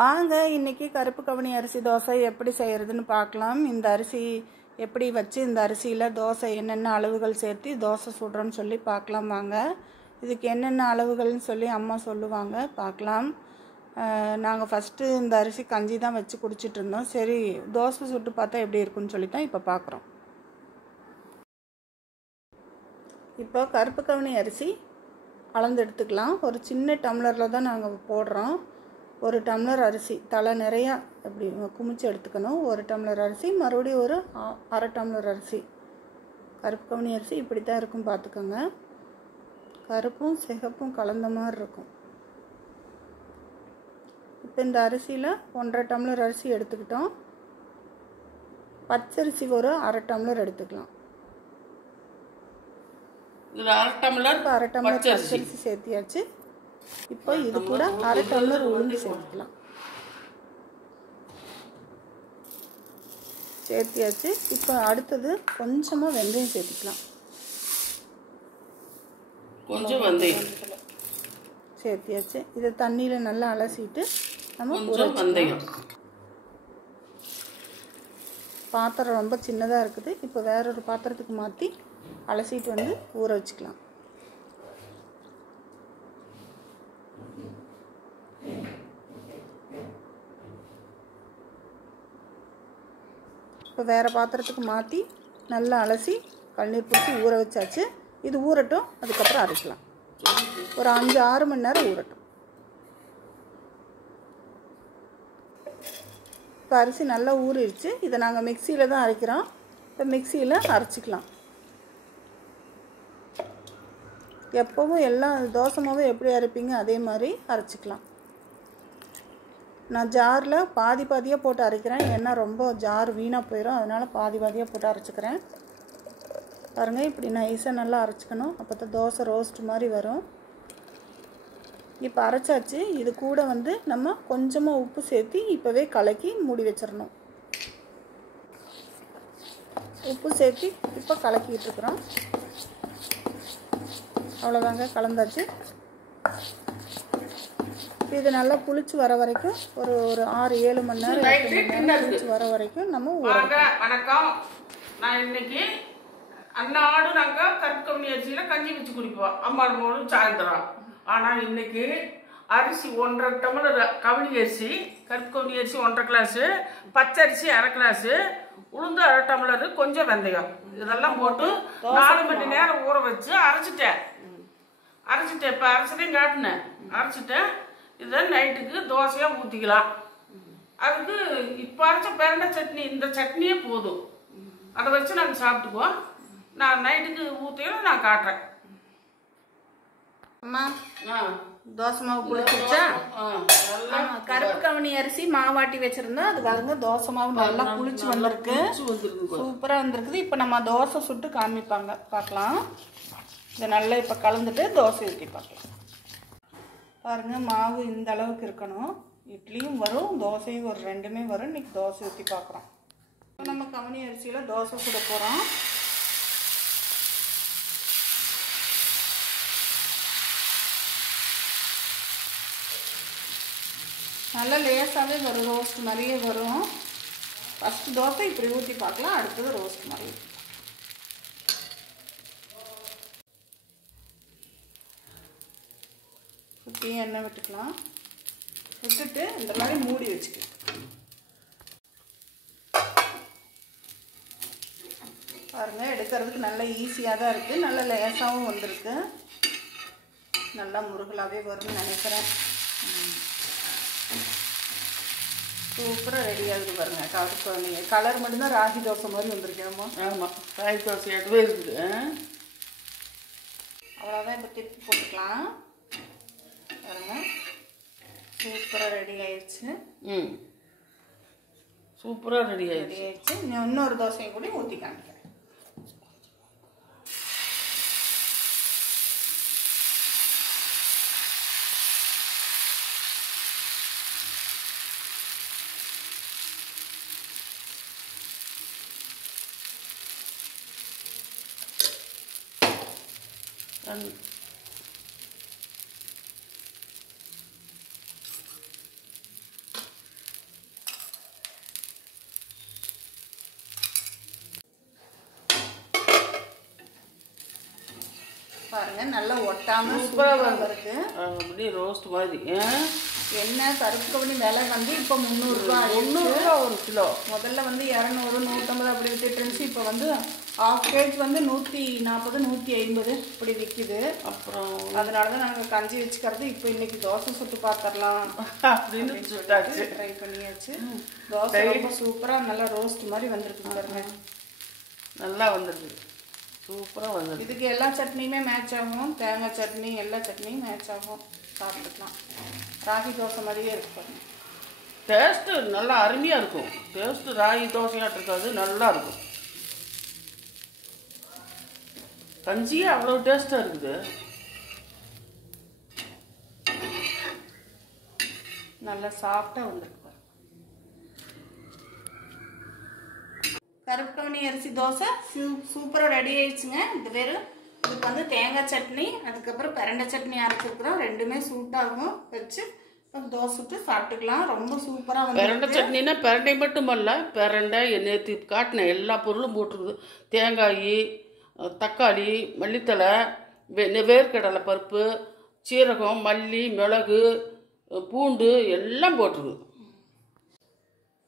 வாங்க இன்னைக்கு கருப்பு கவனி அரிசி தோசை எப்படி செய்கிறதுன்னு பார்க்கலாம். இந்த அரிசி எப்படி வச்சு இந்த அரிசியில் தோசை என்னென்ன அளவுகள் சேர்த்து தோசை சுடுறோன்னு சொல்லி பார்க்கலாம் வாங்க. இதுக்கு என்னென்ன அளவுகள்னு சொல்லி அம்மா சொல்லுவாங்க பார்க்கலாம். நாங்கள் ஃபஸ்ட்டு இந்த அரிசி கஞ்சி தான் வச்சு குடிச்சிட்டு இருந்தோம். சரி தோசை சுட்டு பார்த்தா எப்படி இருக்குன்னு சொல்லி தான் இப்போ பார்க்குறோம். இப்போ கருப்பு கவனி அரிசி அளந்து எடுத்துக்கலாம். ஒரு சின்ன டம்ளரில் தான் நாங்கள் போடுறோம். ஒரு டம்ளர் அரிசி தலை நிறையா இப்படி குமிச்சு எடுத்துக்கணும். ஒரு டம்ளர் அரிசி மறுபடியும் ஒரு அரை டம்ளர் அரிசி. கருப்பு கவனி அரிசி இப்படி தான் இருக்கும் பார்த்துக்கோங்க. கருப்பும் சிகப்பும் கலந்த மாதிரி இருக்கும். இப்போ இந்த அரிசியில் ஒன்றரை டம்ளர் அரிசி எடுத்துக்கிட்டோம். பச்சரிசி ஒரு அரை டம்ளர் எடுத்துக்கலாம். அரை டம்ளர் இப்போ அரை டம்ளர். பச்சரிசி சேர்த்தியாச்சு. இப்போ இது கூட அரை டம்ளர் உளுந்து சேர்த்துக்கலாம். சேர்த்தியாச்சு. இப்போ அடுத்தது கொஞ்சமாக வெந்தயம் சேர்த்துக்கலாம். கொஞ்சம் வெந்தயம். சேர்த்தியாச்சு. இதை தண்ணியில் நல்லா அலசிட்டு நம்ம வெந்தயம். பாத்திரம் ரொம்ப சின்னதாக இருக்குது. இப்போ வேற ஒரு பாத்திரத்துக்கு மாற்றி அலசிட்டு வந்து ஊற வச்சுக்கலாம். இப்போ வேறு பாத்திரத்துக்கு மாற்றி நல்லா அலசி கண்ணீர் பிடிச்சி ஊற வச்சாச்சு. இது ஊறட்டும் அதுக்கப்புறம் அரைக்கலாம். ஒரு அஞ்சு ஆறு மணி நேரம் ஊறட்டும். இப்போ அரிசி நல்லா ஊறிடுச்சு. இதை நாங்கள் மிக்சியில் தான் அரைக்கிறோம். இப்போ மிக்சியில் அரைச்சிக்கலாம். எப்போவும் எல்லாம் தோசை மாவும் எப்படி அரைப்பீங்க அதே மாதிரி அரைச்சிக்கலாம். நான் ஜாரில் பாதி பாதியாக போட்டு அரைக்கிறேன். ஏன்னா ரொம்ப ஜார் வீணாக போயிடும் அதனால் பாதி பாதியாக போட்டு அரைச்சிக்கிறேன். பாருங்கள் இப்படி நைஸாக நல்லா அரைச்சிக்கணும். அப்போ தான் தோசை ரோஸ்ட் மாதிரி வரும். இப்போ அரைச்சாச்சு. இது கூட வந்து நம்ம கொஞ்சமாக உப்பு சேர்த்து இப்போவே கலக்கி மூடி வச்சிடணும். உப்பு சேர்த்து இப்போ கலக்கிக்கிட்டு இருக்கிறோம். அவ்வளோதாங்க கலந்தாச்சு. இது நல்லா புளிச்சு வர வரைக்கும் ஒரு ஒரு ஆறு ஏழு மணி நேரம் எட்டு மணி நேரம் புளிச்சு வர வரைக்கும் நம்ம வணக்கம். நான் இன்னைக்கு அன்னாடு நாங்கள் கம்பி அரிசியில் கஞ்சி வச்சு குடிப்போம். அம்மாடு மூணு சாயந்தரம். ஆனால் இன்னைக்கு அரிசி ஒன்றரை டம்ளர் கவனி அரிசி கருப்பு கவனி அரிசி ஒன்றரை கிளாஸு பச்சரிசி அரை கிளாஸு உளுந்து அரை டம்ளரு கொஞ்சம் வெந்தயம். இதெல்லாம் போட்டு நாலு மணி நேரம் ஊற வச்சு அரைச்சிட்டேன். அரைச்சிட்டேன். இப்போ அரைச்சதையும் காட்டினேன். அரைச்சிட்டேன். இதை நைட்டுக்கு தோசையாக ஊற்றிக்கலாம் அதுக்கு இப்போ அரைச்ச பெரண்டை சட்னி இந்த சட்னியே போதும். அதை வச்சு நாங்கள் சாப்பிட்டுக்குவோம். நான் நைட்டுக்கு ஊற்றியும் நான் காட்டுறேன். அம்மா ஆ. தோசை மாவு புளிச்சிச்சா கருப்பு கவனி அரிசி மாவாட்டி வச்சிருந்தோம். அது பாருங்க தோசை மாவு நல்லா புளிச்சு வந்திருக்கு. புளிச்சு வந்திருக்கு சூப்பரா வந்திருக்குது. இப்போ நம்ம தோசை சுட்டு காமிப்பாங்க பார்க்கலாம். இதை நல்லா இப்போ கலந்துட்டு தோசை ஊற்றி பார்க்கலாம். பாருங்க மாவு இந்த அளவுக்கு இருக்கணும். இட்லியும் வரும் தோசையும் ஒரு ரெண்டுமே வரும். இன்னைக்கு தோசை ஊற்றி பார்க்குறோம் இப்போ நம்ம கவனி அரிசியில் தோசை சுட போகிறோம் நல்லா லேசாகவே வரும் ரோஸ்ட் மாதிரியே வரும். ஃபஸ்ட்டு தோசை இப்படி ஊற்றி பார்க்கலாம். அடுத்தது ரோஸ்ட் மாதிரி. சுற்றி எண்ணெய் விட்டுக்கலாம். விட்டுட்டு இந்த மாதிரி மூடி வச்சுக்கலாம். பாருங்க எடுக்கிறதுக்கு நல்ல ஈஸியாக தான் இருக்குது நல்ல லேசாகவும் வந்திருக்கு. நல்லா முருகலாகவே வரும்னு நினைக்கிறேன். சூப்பராக ரெடி ஆகுது பாருங்க கருப்பு கலர் மட்டும்தான் ராகி தோசை மாதிரி வந்திருக்கேனமோ ஆமாம் காய் தோசையாகவே இருக்குது? அவ்வளோதான் இப்போ திருப்பி போட்டுக்கலாம். பாருங்க. சூப்பராக ரெடி ஆயிடுச்சு ம். சூப்பராக ரெடி ஆயிடுச்சு ரெடி ஆயிடுச்சு இன்னொரு தோசையும் கூட ஊற்றி காமிக்கிறேன். ரெண்டு பாருங்க நல்லா ஒட்டாம சூப்பரா சூப்பரா வருது. வருது அப்படியே ரோஸ்ட் மாதிரி. என்ன கருப்பு கவனி விலை வந்து இப்போ முந்நூறுரூவா முந்நூறுரூவா ஒரு கிலோ. முதல்ல வந்து இரநூறு நூற்றம்பது அப்படி வித்துட்டு இருந்துச்சு இப்போ வந்து ஆஃப் கேஜ் வந்து நூற்றி நாற்பது நூற்றி ஐம்பது இப்படி விற்கிது அப்புறம் அதனால தான் நாங்கள் கஞ்சி வச்சுக்கிறது. இப்போ இன்னைக்கு தோசை சுட்டு பார்த்துடலாம் அப்படின்னு சுட்டாச்சு ட்ரை பண்ணியாச்சு. தோசை ரொம்ப சூப்பராக நல்லா ரோஸ்ட் மாதிரி வந்திருக்கு பாருங்க. நல்லா வந்துடுது சூப்பராக வந்துடுது இதுக்கு எல்லா சட்னியுமே மேட்ச் ஆகும். தேங்காய் சட்னி எல்லா சட்னியும் மேட்ச் ஆகும். சாப்பிட்டுக்கலாம். ராகி தோசை மாதிரியே இருக்கு பாருங்க டேஸ்ட்டு நல்லா அருமையாக இருக்கும். டேஸ்ட்டு ராகி தோசையாட்டு இருக்காது நல்லா இருக்கும். கஞ்சியே அவ்வளோ டேஸ்ட்டாக இருக்குது. நல்லா சாஃப்டாக வந்திருக்கு. கருப்பு கவனி அரிசி தோசை. சூ சூப்பராக ரெடி ஆயிடுச்சுங்க. இது வெறும் இதுக்கு வந்து தேங்காய் சட்னி அதுக்கப்புறம் பிரண்டை சட்னி அரைச்சிருக்கிறோம் ரெண்டுமே சூட்டாகும் வச்சு தோசை சுட்டு சாப்பிட்டுக்கலாம். ரொம்ப சூப்பராக வந்து பிரண்டை சட்னினா பிரண்டை மட்டுமல்ல பிரண்டை நேற்று காட்டின எல்லா பொருளும் போட்டிருக்குது. தேங்காய் தக்காளி மல்லித்தழை வே வேர்க்கடலை பருப்பு சீரகம் மல்லி மிளகு பூண்டு எல்லாம் போட்டுருது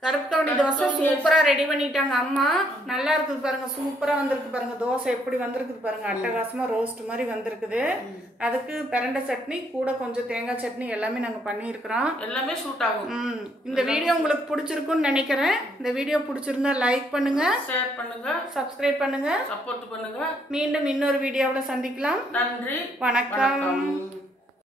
கருப்பு கவுனி தோசை சூப்பரா ரெடி பண்ணிட்டாங்க. அம்மா நல்லா இருக்குது பாருங்க. சூப்பரா வந்திருக்கு பாருங்க. தோசை எப்படி வந்திருக்குது பாருங்க. அட்டகாசமா ரோஸ்ட் மாதிரி வந்திருக்குது. அதுக்கு பிரண்டை சட்னி கூட கொஞ்சம் தேங்காய் சட்னி எல்லாமே நாங்க பண்ணியிருக்கிறோம். எல்லாமே சூட் ஆகும். ம். இந்த வீடியோ உங்களுக்கு பிடிச்சிருக்குன்னு நினைக்கிறேன். இந்த வீடியோ பிடிச்சிருந்தா லைக் பண்ணுங்க. ஷேர் பண்ணுங்க. சப்ஸ்கிரைப் பண்ணுங்க. சப்போர்ட் பண்ணுங்க. மீண்டும் இன்னொரு வீடியோவில் சந்திக்கலாம். நன்றி. வணக்கம்.